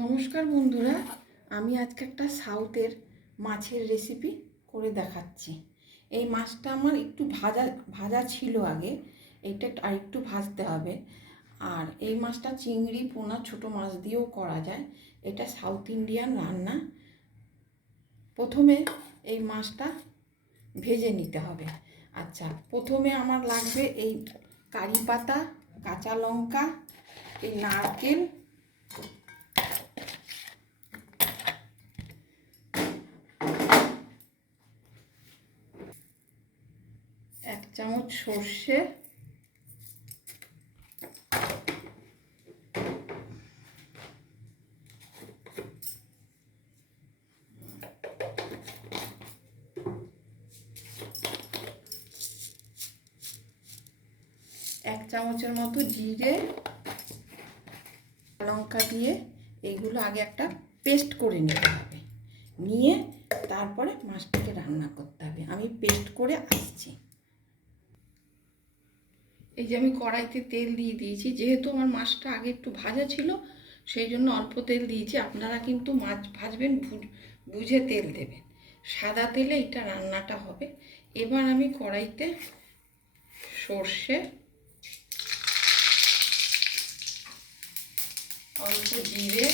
নমস্কার বন্ধুরা, আমি আজকে একটা সাউথের মাছের রেসিপি করে দেখাচ্ছি। এই মাছটা আমার একটু ভাজা ভাজা ছিল আগে, এইটা আরেকটু ভাজতে হবে। আর এই মাছটা চিংড়ি, পোনা, ছোটো মাছ দিয়েও করা যায়। এটা সাউথ ইন্ডিয়ান রান্না। প্রথমে এই মাছটা ভেজে নিতে হবে। আচ্ছা, প্রথমে আমার লাগবে এই কারি পাতা, কাঁচা লঙ্কা, এই নারকেল, এক চামচ সর্ষে, এক চামচের মতো জিরে, লঙ্কা দিয়ে এইগুলো আগে একটা পেস্ট করে নিতে হবে। নিয়ে তারপরে মাছটাকে রান্না করতে হবে। আমি পেস্ট করে আসছি। এই যে আমি কড়াইতে তেল দিয়ে দিয়েছি। যেহেতু আমার মাছটা আগে একটু ভাজা ছিল, সেই জন্য অল্প তেল দিয়েছি। আপনারা কিন্তু মাছ ভাজবেন বুঝে তেল দেবেন। সাদা তেলে এটা রান্নাটা হবে। এবার আমি কড়াইতে সর্ষে, অল্প জিরে,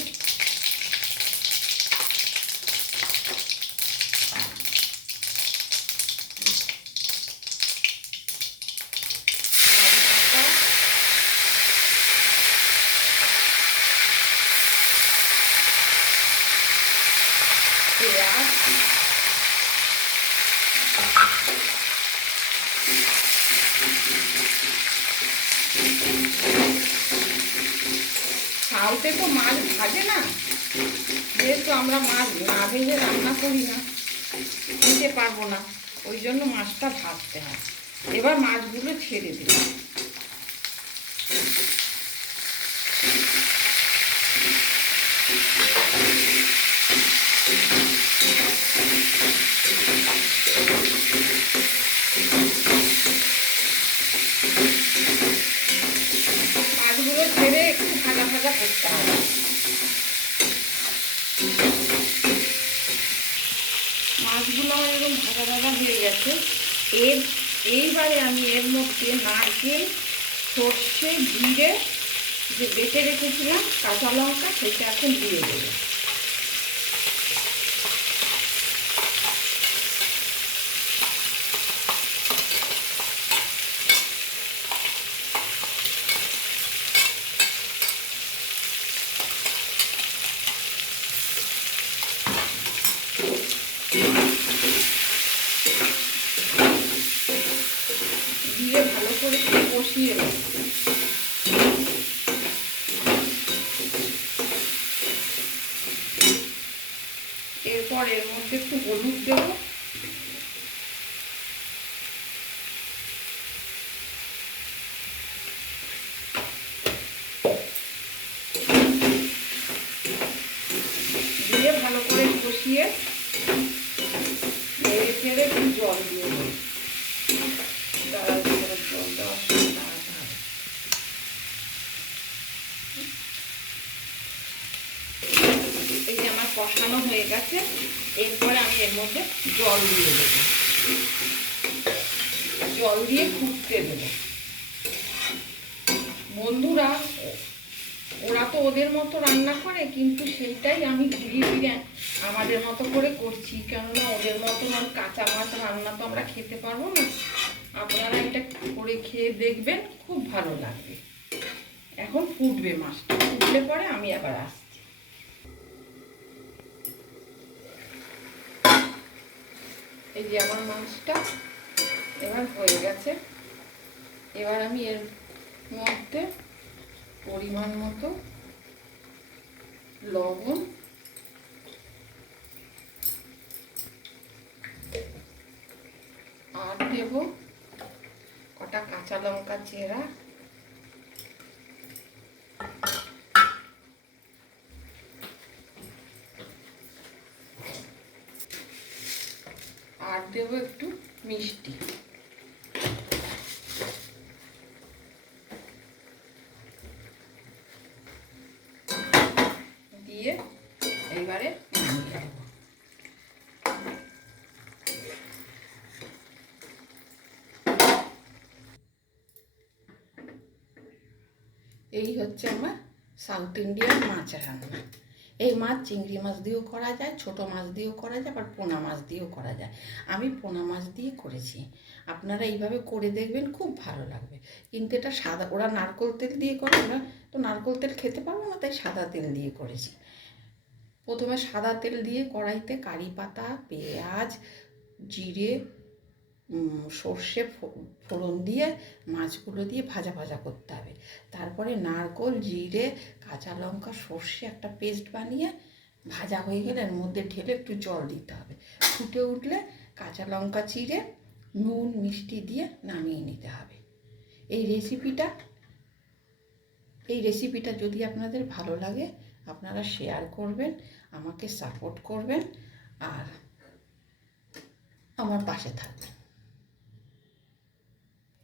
পেঁয়াজ, সাউথে তো মাছ ভাজে না, যেহেতু আমরা মাছ না ভেজে রান্না করি না, খেতে পারবো না, ওই জন্য মাছটা ভাজতে হয়। এবার মাছগুলো ছেড়ে দিই। মাছগুলো ছেড়ে একটু ভাজা ভাজা করতে হবে। মাছগুলো আমার এরকম ভাজা ভাজা হয়ে গেছে। এইবারে আমি এর মধ্যে নারকেল, সর্ষে, জিরে যে বেটে রেখেছিলাম, কাঁচা লঙ্কা, সেটা এখন দিয়ে দেবো। দিয়ে ভালো করে কষিয়ে নেব। এরপর এর মধ্যে একটু হলুদ দেব, দিয়ে ভালো করে কষিয়ে নেড়ে চেড়ে একটু জল দিয়ে দেবো। জল দেওয়ার সময় দাঁড়াতে হবে। এই যে আমার কষানো হয়ে গেছে। এরপরে আমি এর মধ্যে জল দিয়ে দেবো। জল দিয়ে ফুটতে দেবো। বন্ধুরা, ওরা তো ওদের মতো রান্না করে, কিন্তু সেইটাই আমি ঘুরিয়ে ফিরে আমাদের মতো করে করছি। কেননা ওদের মতো কাঁচা মাছ রান্না তো আমরা খেতে পারবো না। আপনারা এটা করে খেয়ে দেখবেন, খুব ভালো লাগবে। এখন ফুটবে, মাছটা ফুটলে পরে আমি আবার আসছি। এই যে আমার মাছটা এবার হয়ে গেছে। এবার আমি এর মধ্যে পরিমাণ মতো লবণ, আর দেব কটা কাঁচা লঙ্কা চেরা, আর দেব একটু মিষ্টি। দিয়ে এইবারে নামিয়ে নেব। এই হচ্ছে আমার সাউথ ইন্ডিয়ান মাছ রান্না। এই মাছ চিংড়ি মাছ দিয়েও করা যায়, ছোট মাছ দিয়েও করা যায়, আবার পোনা মাছ দিয়েও করা যায়। আমি পোনা মাছ দিয়ে করেছি, আপনারা এইভাবে করে দেখবেন, খুব ভালো লাগবে। কিন্তু এটা সাদা, ওরা নারকেল তেল দিয়ে করে, আমরা তো নারকেল তেল খেতে পারবো না, তাই সাদা তেল দিয়ে করেছি। প্রথমে সাদা তেল দিয়ে কড়াইতে কারি পাতা, পেঁয়াজ, জিরে, সর্ষে ফোড়ন দিয়ে মাছগুলো দিয়ে ভাজা ভাজা করতে হবে। তারপরে নারকেল, জিরে, কাঁচা লঙ্কা, সর্ষে একটা পেস্ট বানিয়ে ভাজা হয়ে গেলে এর মধ্যে ঢেলে একটু জল দিতে হবে। ফুটে উঠলে কাঁচা লঙ্কা চিড়ে নুন মিষ্টি দিয়ে নামিয়ে নিতে হবে। এই রেসিপিটা যদি আপনাদের ভালো লাগে, আপনারা শেয়ার করবেন, আমাকে সাপোর্ট করবেন আর আমার পাশে থাকবেন।